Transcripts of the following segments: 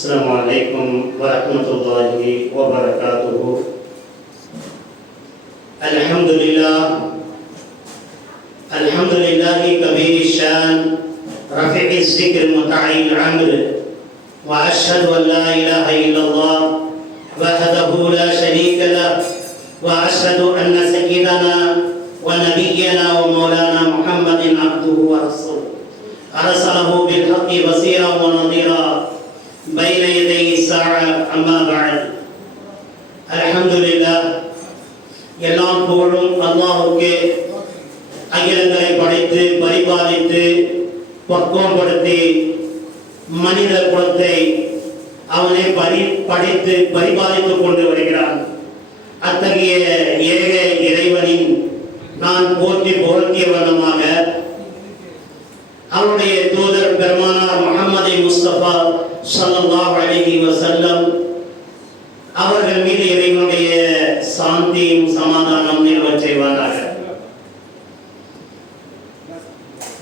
السلام عليكم ورحمة الله وبركاته. الحمد لله الحمد لله كبير الشان رفيع الذكر متعي العمر وأشهد أن لا إله إلا الله وحده لا شريك له وأشهد أن سيدنا ونبينا ومولانا محمد عبده ورسوله أرسله بالحق بصيرا ونظيرا. بين يدي الساعة أما بعد الحمد لله எல்லாம் புகழும் அல்லாஹுக்கு அகிலங்களை படைத்து பரிபாலித்து பக்குவப்படுத்தி மனித குலத்தை அவனை பரி படைத்து பரிபாலித்துக் கொண்டு வருகிறான் அத்தகைய அவர்கள் மீது இறைவனுடைய சாந்தியும் சமாதானம் நிறுவச் செய்வாராக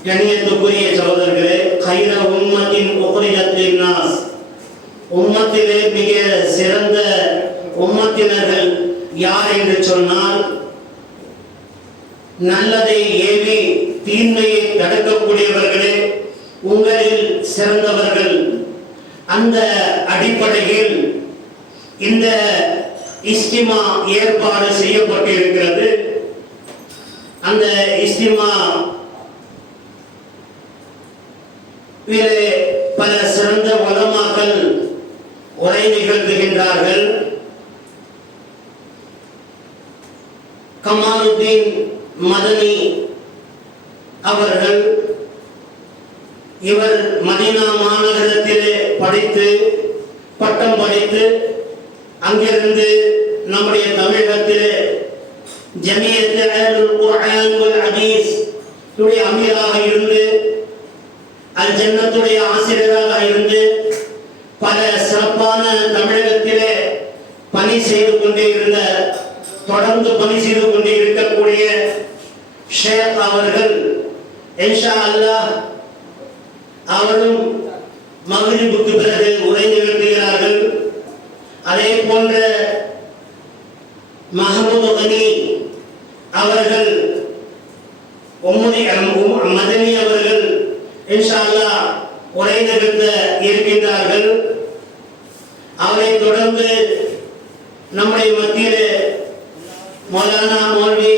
கண்ணியத்துக்குரிய சகோதரர்களே கைர உம்மத்தின் உபரிகத்தின் நாஸ் உம்மத்திலே மிக சிறந்த உம்மத்தினர்கள் யார் என்று சொன்னால் நல்லதை ஏவி தீமையை தடுக்கக்கூடியவர்களே உங்களில் சிறந்தவர்கள். அந்த அடிப்படையில் இந்த இஸ்திமா ஏற்பாடு செய்யப்பட்டிருக்கிறது. அந்த இஸ்திமா இதிலே பல சிறந்த உலமாக்கள் உரை நிகழ்த்துகின்றார்கள். கமாலுத்தீன் மதனி அவர்கள் இவர் மதினா மாநகரத்திலே படித்து பட்டம் படித்து அங்கிருந்து நம்முடைய தமிழகத்திலே ஜமியத்து அஹ்லுல் குர்ஆன் வல் ஹதீஸ் உடைய அமீராக இருந்து அல் ஜன்னத்துடைய ஆசிரியராக இருந்து பல சிறப்பான தமிழகத்திலே பணி செய்து கொண்டே இருந்த தொடர்ந்து பணி செய்து கொண்டே இருக்கக்கூடிய ஷேக் அவர்கள் இன்ஷா அல்லாஹ் அவரும் மகிழ்வுக்கு பிறகு உரை நிகழ்த்துகிறார்கள். அதே போன்ற மஹமூது கனி அவர்கள் உம்முனி மதனி அவர்கள் இன்ஷால்லா உரை நிகழ்த்த இருக்கின்றார்கள். அவரை தொடர்ந்து நம்முடைய மத்தியில் மௌலானா மௌல்வி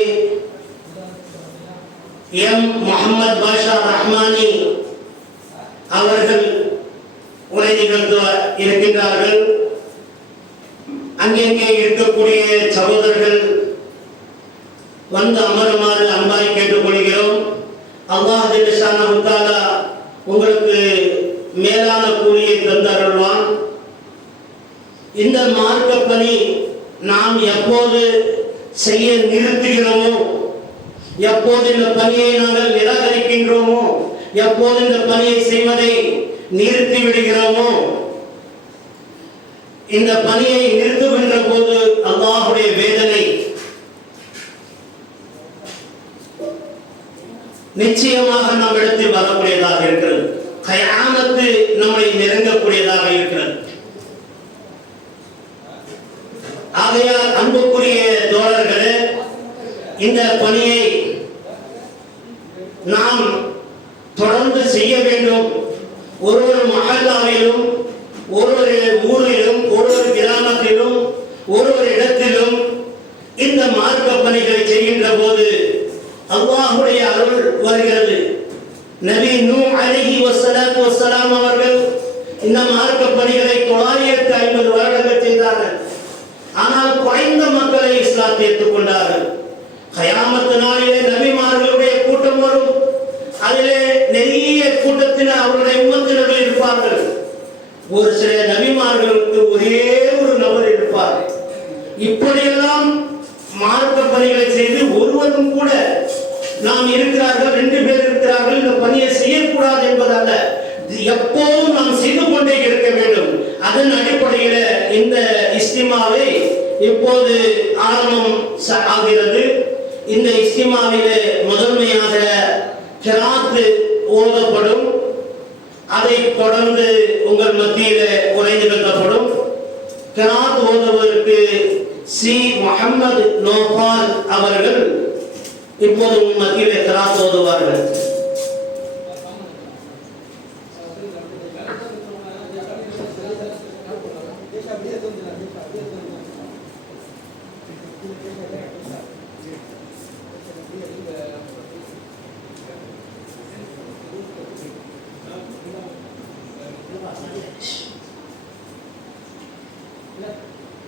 எம். முகமது பாஷா ரஹ்மானி அவர்கள் உரை நிகழ்த்த இருக்கின்றார்கள். அங்கங்கே இருக்கக்கூடிய சகோதரர்கள் வந்து அமருமாறு அன்பாய் கேட்டுக்கொள்கிறோம். அல்லாஹ் ஜெல்லஷானஹு தஆலா உங்களுக்கு மேலான கூலியை தந்தருள்வான். இந்த மார்க்க பணி நாம் எப்போது செய்ய நிறுத்துகிறோமோ எப்போது இந்த பணியை நாங்கள் நிராகரிக்கின்றோமோ எப்போது இந்த பணியை செய்வதை நிறுத்தி விடுகிறோமோ இந்த பணியை நிறுத்துகின்ற போது அல்லாஹுடைய வேதனை நிச்சயமாக நம்மிடத்தில் வரக்கூடியதாக இருக்கிறது. கயானத்து நம்மை நெருங்கக்கூடியதாக இருக்கிறது. ஆகையால் அன்புக்குரிய தோழர்களே இந்த பணியை நாம் தொடர்ந்து செய்ய வேண்டும். ஒரு ஒரு மஹல்லாவிலும் ஒரு ஒரு ஊர் ஒரு கிராமத்திலும் ஒரு ஒரு இடத்திலும் இந்த மார்க்க பணிகளை செய்கின்ற போது அல்லாஹுடைய அருள் வருகிறது. நபி நூ அழகி வஸலாத்து வசலாம் அவர்கள் இந்த மார்க்க பணிகளை தொள்ளாயிரத்து ஐம்பது வருடங்கள் செய்தார்கள். ஆனால் குறைந்த மக்களை இஸ்லாத்தை ஏற்றுக்கொண்டார்கள் கயாமத்து நாளிலே நபிமார்களுடைய கூட்டம் வரும். அதிலே நிறைய கூட்டத்தினர் அவருடைய உமத்தினர்கள் இருப்பார்கள். ஒரு சில குருமார்களுக்கு ஒரே ஒரு நபர் இருப்பார் இப்படியெல்லாம் மார்க்க பணிகளை செய்து ஒருவரும் கூட நாம் இருக்கிறார்கள் ரெண்டு பேர் இருக்கிறார்கள் இந்த பணியை செய்யக்கூடாது என்பதல்ல. எப்போதும் நாம் செய்து கொண்டே இருக்க வேண்டும். அதன் அடிப்படையில இந்த இஸ்திமாவை இப்போது ஆரம்பம் ஆகிறது? இந்த இஸ்திமாவிலே முதன்மையாக கிராத்து ஓதப்படும். அதை தொடர்ந்து உங்கள் மத்தியில் அகமது நோபால் அவர்கள் இப்போது மத்தியிலே தலாத் ஓதுவார்கள் Yeah.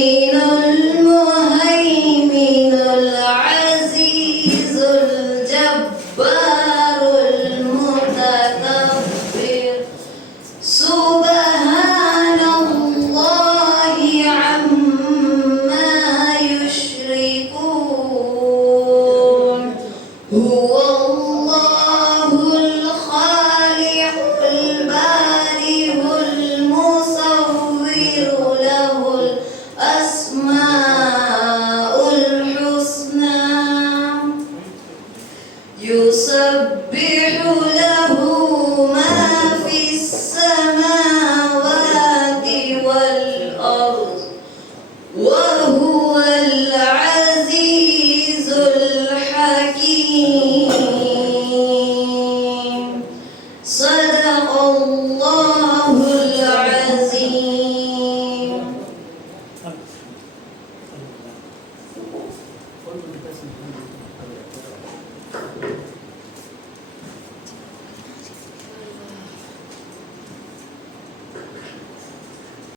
You know.